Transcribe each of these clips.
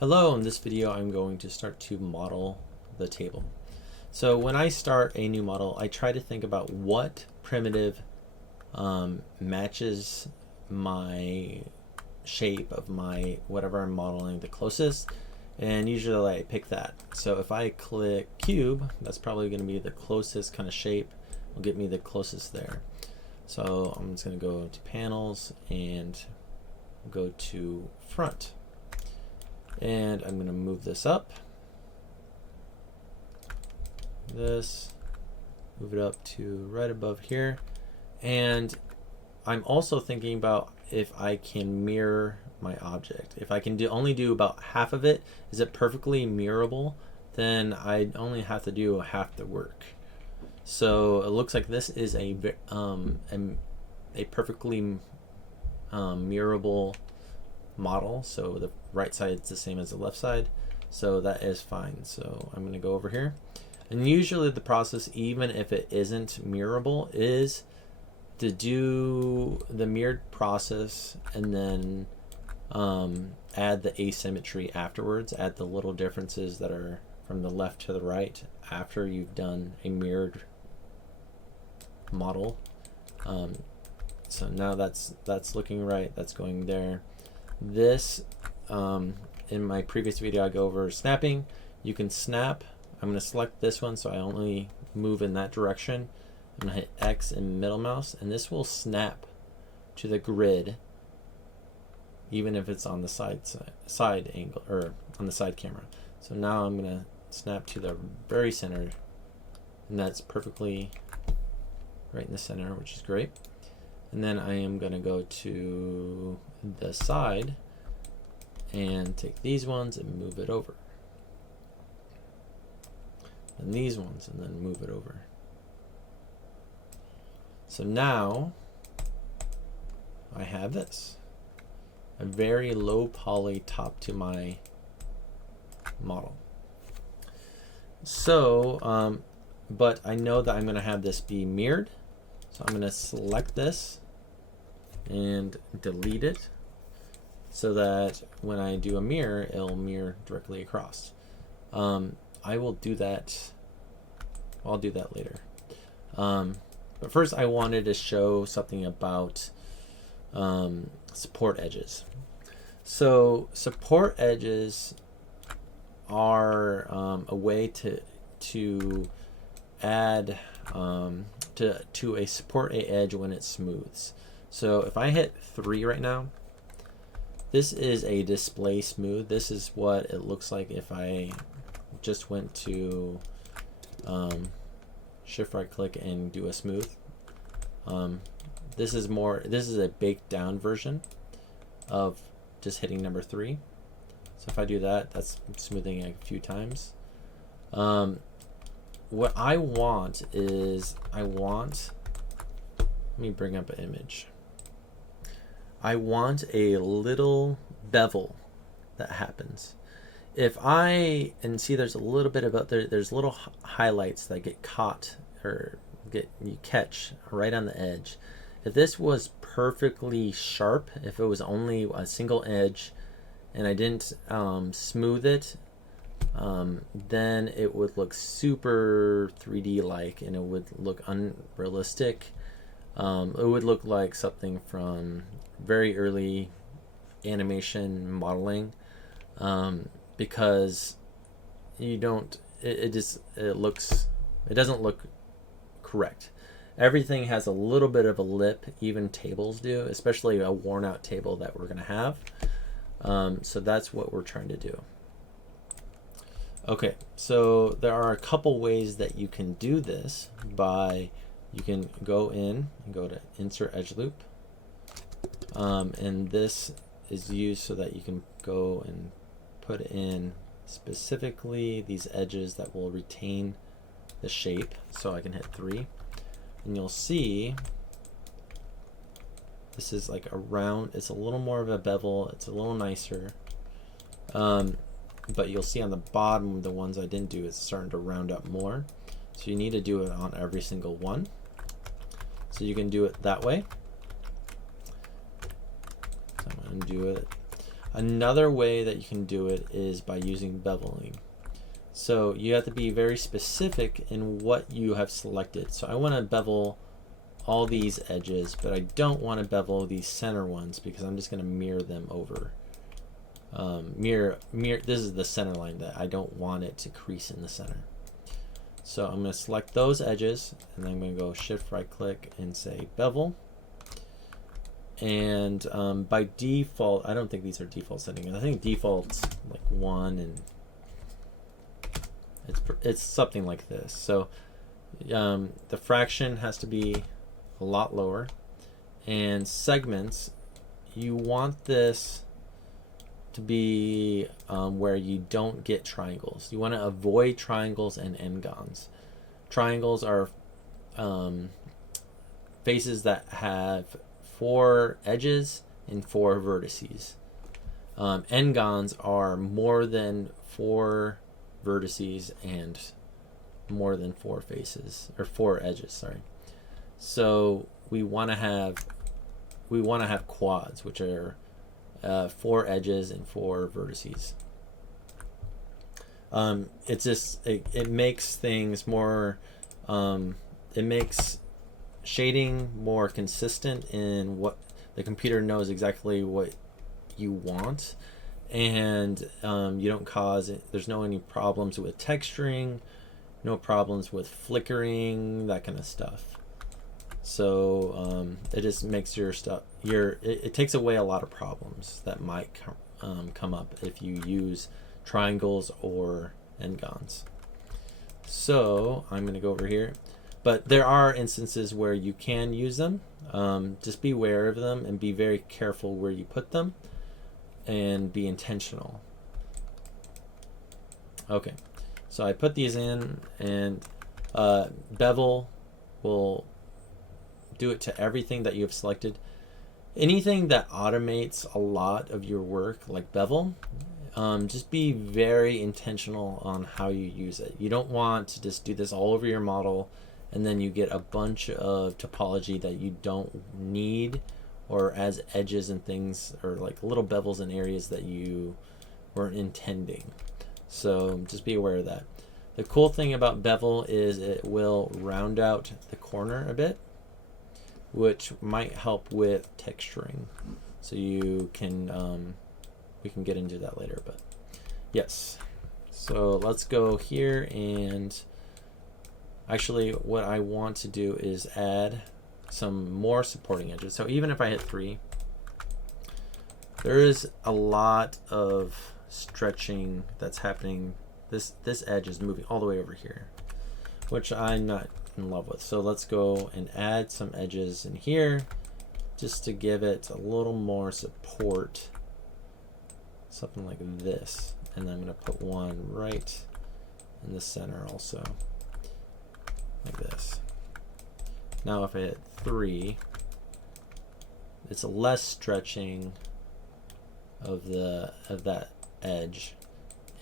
Hello, in this video I'm going to start to model the table. So when I start a new model, I try to think about what primitive matches my shape of my whatever I'm modeling the closest, and usually I pick that. So if I click cube, that's probably going to be the closest kind of shape, will get me the closest there. So I'm just going to go to panels and go to front. And I'm going to move this up, move it up to right above here. And I'm also thinking about if I can mirror my object. If I can only do about half of it, is it perfectly mirrorable? Then I only have to do half the work. So it looks like this is a perfectly mirrorable model, so the right side is the same as the left side, so that is fine. So I'm going to go over here, and usually the process, even if it isn't mirrorable, is to do the mirrored process and then add the asymmetry afterwards, add the little differences that are from the left to the right after you've done a mirrored model. So now that's looking right, that's going there. This, in my previous video I go over snapping. You can snap. I'm going to select this one so I only move in that direction. I'm going to hit X and middle mouse, and this will snap to the grid even if it's on the side angle, or on the side camera. So now I'm going to snap to the very center, and that's perfectly right in the center, which is great. And then I am going to go to the side and take these ones and move it over. And these ones, and then move it over. So now I have this. A very low poly top to my model. So, but I know that I'm going to have this be mirrored. So I'm going to select this and delete it so that when I do a mirror, it'll mirror directly across. I will do that. I'll do that later. But first I wanted to show something about support edges. So support edges are a way to add to a support a edge when it smooths. So if I hit 3 right now, this is a display smooth. This is what it looks like if I just went to shift right click and do a smooth. This is a baked down version of just hitting number 3. So if I do that, that's smoothing it a few times. What I want is, let me bring up an image. I want a little bevel that happens. If I, and see there's a little bit about there's little highlights that get caught, or you catch right on the edge. If this was perfectly sharp, if it was only a single edge and I didn't smooth it, then it would look super 3D like, and it would look unrealistic. It would look like something from very early animation modeling, because you don't, it doesn't look correct. Everything has a little bit of a lip, even tables do, especially a worn out table that we're going to have. So that's what we're trying to do. Okay, so there are a couple ways that you can do this. You can go in and go to insert edge loop, and this is used so that you can go and put in specifically these edges that will retain the shape. So I can hit 3, and you'll see this is like a round, it's a little more of a bevel, it's a little nicer. But you'll see on the bottom, the ones I didn't do, it's starting to round up more. So you need to do it on every single one. So you can do it that way. So I'm going to do it Another way that you can do it is by using beveling. So you have to be very specific in what you have selected. So I want to bevel all these edges, but I don't want to bevel these center ones because I'm just going to mirror them over. This is the center line that I don't want it to crease in the center. So I'm going to select those edges, and then I'm going to go shift right click and say bevel. And by default, I don't think these are default settings. I think default's like 1, and it's something like this. So the fraction has to be a lot lower, and segments, you want this to be where you don't get triangles. You want to avoid triangles and n-gons. Triangles are faces that have 4 edges and 4 vertices. N-gons are more than 4 vertices and more than 4 faces, or 4 edges, sorry. So we want to have quads, which are 4 edges and 4 vertices. It makes things more, it makes shading more consistent in what the computer knows exactly what you want, and you don't cause there's no any problems with texturing, no problems with flickering, that kind of stuff. So it just makes your stuff it takes away a lot of problems that might come up if you use triangles or n-gons. So I'm going to go over here, but there are instances where you can use them. Just be aware of them and be very careful where you put them, and be intentional. Okay, so I put these in, and bevel will do it to everything that you have selected. Anything that automates a lot of your work, like bevel, just be very intentional on how you use it. You don't want to just do this all over your model and then you get a bunch of topology that you don't need, or as edges and things, or like little bevels in areas that you weren't intending. So just be aware of that. The cool thing about bevel is it will round out the corner a bit, which might help with texturing. So you can, we can get into that later, but yes. So let's go here, and actually what I want to do is add some more supporting edges. So even if I hit 3, there is a lot of stretching that's happening. This edge is moving all the way over here, which I'm not in love with. So let's go and add some edges in here just to give it a little more support, something like this. And then I'm going to put one right in the center also, like this. Now if I hit 3, it's a less stretching of that edge,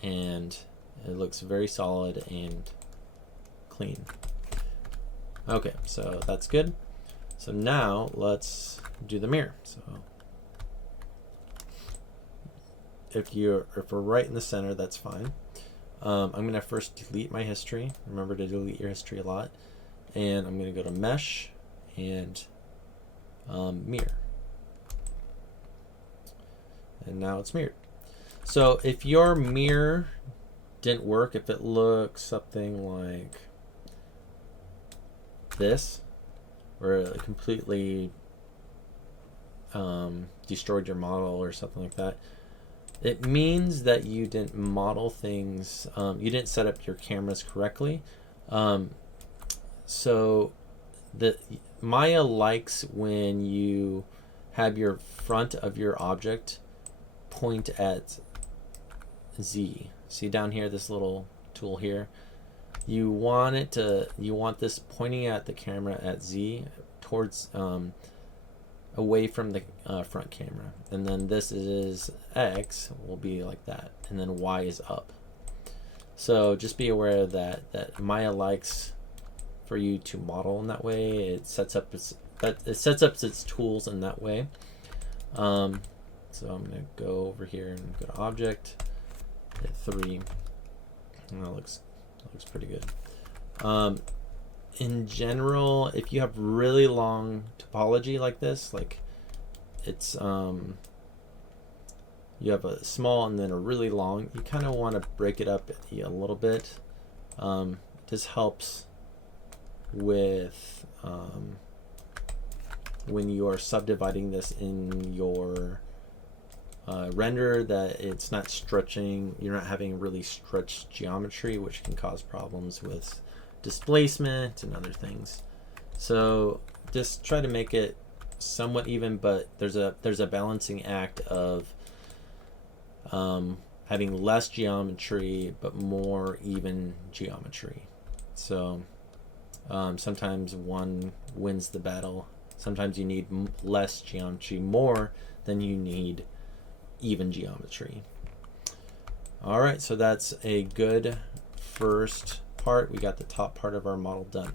and it looks very solid and clean. Okay, so that's good. So now let's do the mirror. So if we're right in the center, that's fine. I'm gonna first delete my history. Remember to delete your history a lot. And I'm gonna go to mesh and mirror. And now it's mirrored. So if your mirror didn't work, if it looks something like this, or it completely destroyed your model or something like that, it means that you didn't model things, you didn't set up your cameras correctly. So Maya likes when you have your front of your object point at Z. See down here, this little tool here? You want this pointing at the camera at Z, towards away from the front camera, and then this is X will be like that, and then Y is up. So just be aware that Maya likes for you to model in that way. It sets up its tools in that way. So I'm going to go over here and go to Object, hit 3, and that looks pretty good. In general, if you have really long topology like this, like it's you have a small and then a really long, you kind of want to break it up a little bit. This helps with when you are subdividing this in your render, that it's not stretching, you're not having really stretched geometry, which can cause problems with displacement and other things. So just try to make it somewhat even, but there's a balancing act of having less geometry but more even geometry. So sometimes one wins the battle. Sometimes you need less geometry more than you need even geometry. All right, so that's a good first part. We got the top part of our model done.